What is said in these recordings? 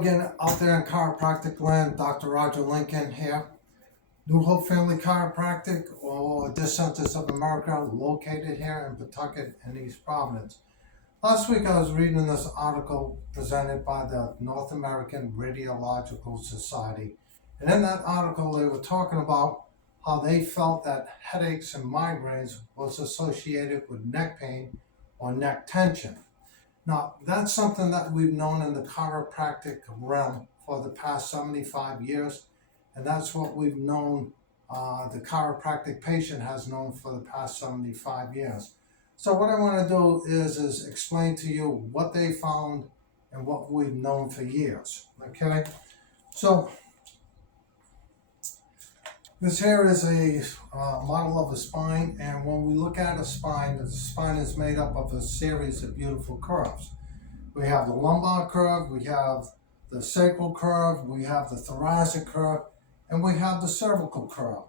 again, out there in chiropractic land. Dr. Roger Lincoln here. New Hope Family Chiropractic, or Dissenters of America, located here in Pawtucket and East Providence. Last week I was reading this article presented by the North American Radiological Society. And in that article they were talking about how they felt that headaches and migraines was associated with neck pain or neck tension. Now, that's something that we've known in the chiropractic realm for the past 75 years, and that's what we've known, the chiropractic patient has known for the past 75 years. So what I want to do is explain to you what they found and what we've known for years, okay? So, this here is a model of a spine, and when we look at a spine, the spine is made up of a series of beautiful curves. We have the lumbar curve, we have the sacral curve, we have the thoracic curve, and we have the cervical curve.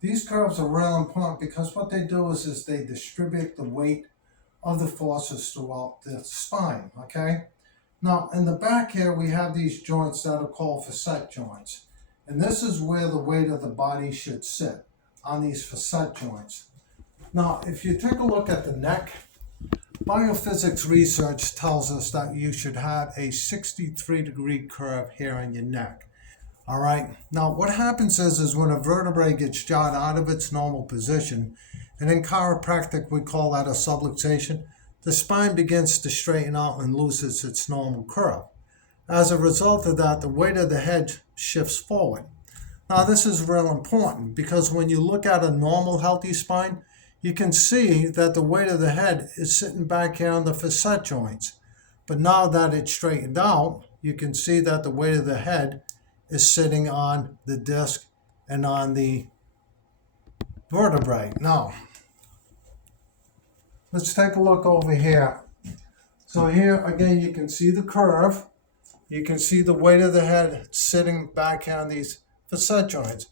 These curves are real important because what they do is they distribute the weight of the forces throughout the spine, okay? Now, in the back here, we have these joints that are called facet joints. And this is where the weight of the body should sit, on these facet joints. Now, if you take a look at the neck, biophysics research tells us that you should have a 63-degree curve here in your neck. All right. Now, what happens is when a vertebrae gets jarred out of its normal position, and in chiropractic we call that a subluxation, the spine begins to straighten out and loses its normal curve. As a result of that, the weight of the head shifts forward. Now, this is real important because when you look at a normal, healthy spine, you can see that the weight of the head is sitting back here on the facet joints. But now that it's straightened out, you can see that the weight of the head is sitting on the disc and on the vertebrae. Now, let's take a look over here. So here, again, you can see the curve. You can see the weight of the head sitting back on these facet joints.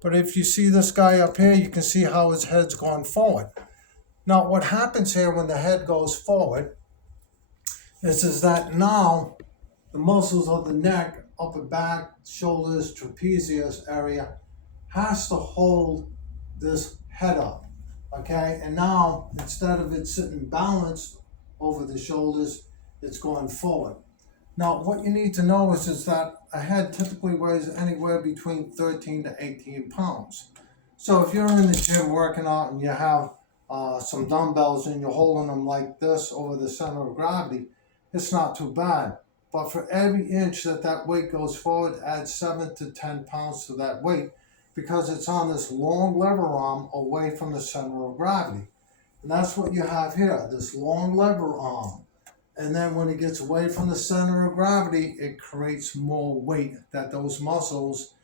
But if you see this guy up here, you can see how his head's going forward. Now, what happens here when the head goes forward is that now the muscles of the neck, upper back, shoulders, trapezius area has to hold this head up, okay? And now, instead of it sitting balanced over the shoulders, it's going forward. Now, what you need to know is that a head typically weighs anywhere between 13 to 18 pounds. So if you're in the gym working out and you have some dumbbells and you're holding them like this over the center of gravity, it's not too bad. But for every inch that weight goes forward, add 7 to 10 pounds to that weight because it's on this long lever arm away from the center of gravity. And that's what you have here, this long lever arm. And then when it gets away from the center of gravity, it creates more weight that those muscles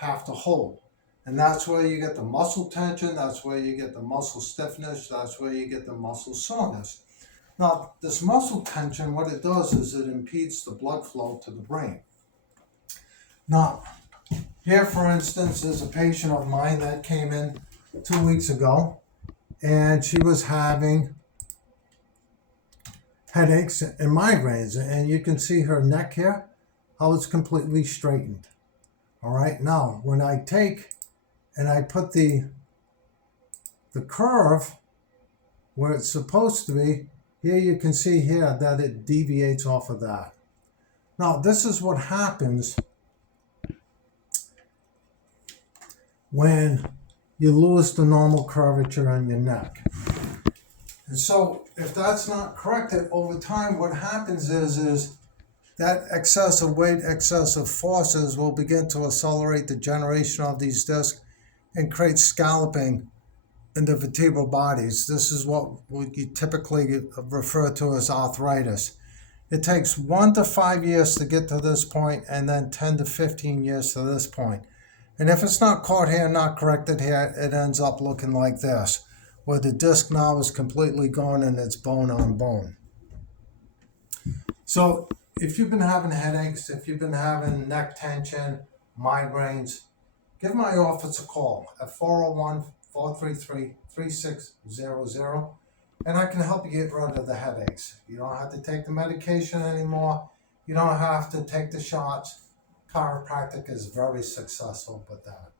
have to hold. And that's where you get the muscle tension, that's where you get the muscle stiffness, that's where you get the muscle soreness. Now, this muscle tension, what it does is it impedes the blood flow to the brain. Now, here, for instance, is a patient of mine that came in 2 weeks ago, and she was having headaches and migraines, and you can see her neck here, how it's completely straightened. All right, now when I take and I put the curve where it's supposed to be, here you can see here that it deviates off of that. Now, this is what happens when you lose the normal curvature in your neck. And so if that's not corrected over time, what happens is that excessive weight, excessive forces will begin to accelerate the generation of these discs and create scalloping in the vertebral bodies. This is what we typically refer to as arthritis. It takes 1 to 5 years to get to this point, and then 10 to 15 years to this point. And if it's not caught here, not corrected here, it ends up looking like this, where the disc now is completely gone and it's bone on bone. So if you've been having headaches, if you've been having neck tension, migraines, give my office a call at 401-433-3600, and I can help you get rid of the headaches. You don't have to take the medication anymore. You don't have to take the shots. Chiropractic is very successful with that.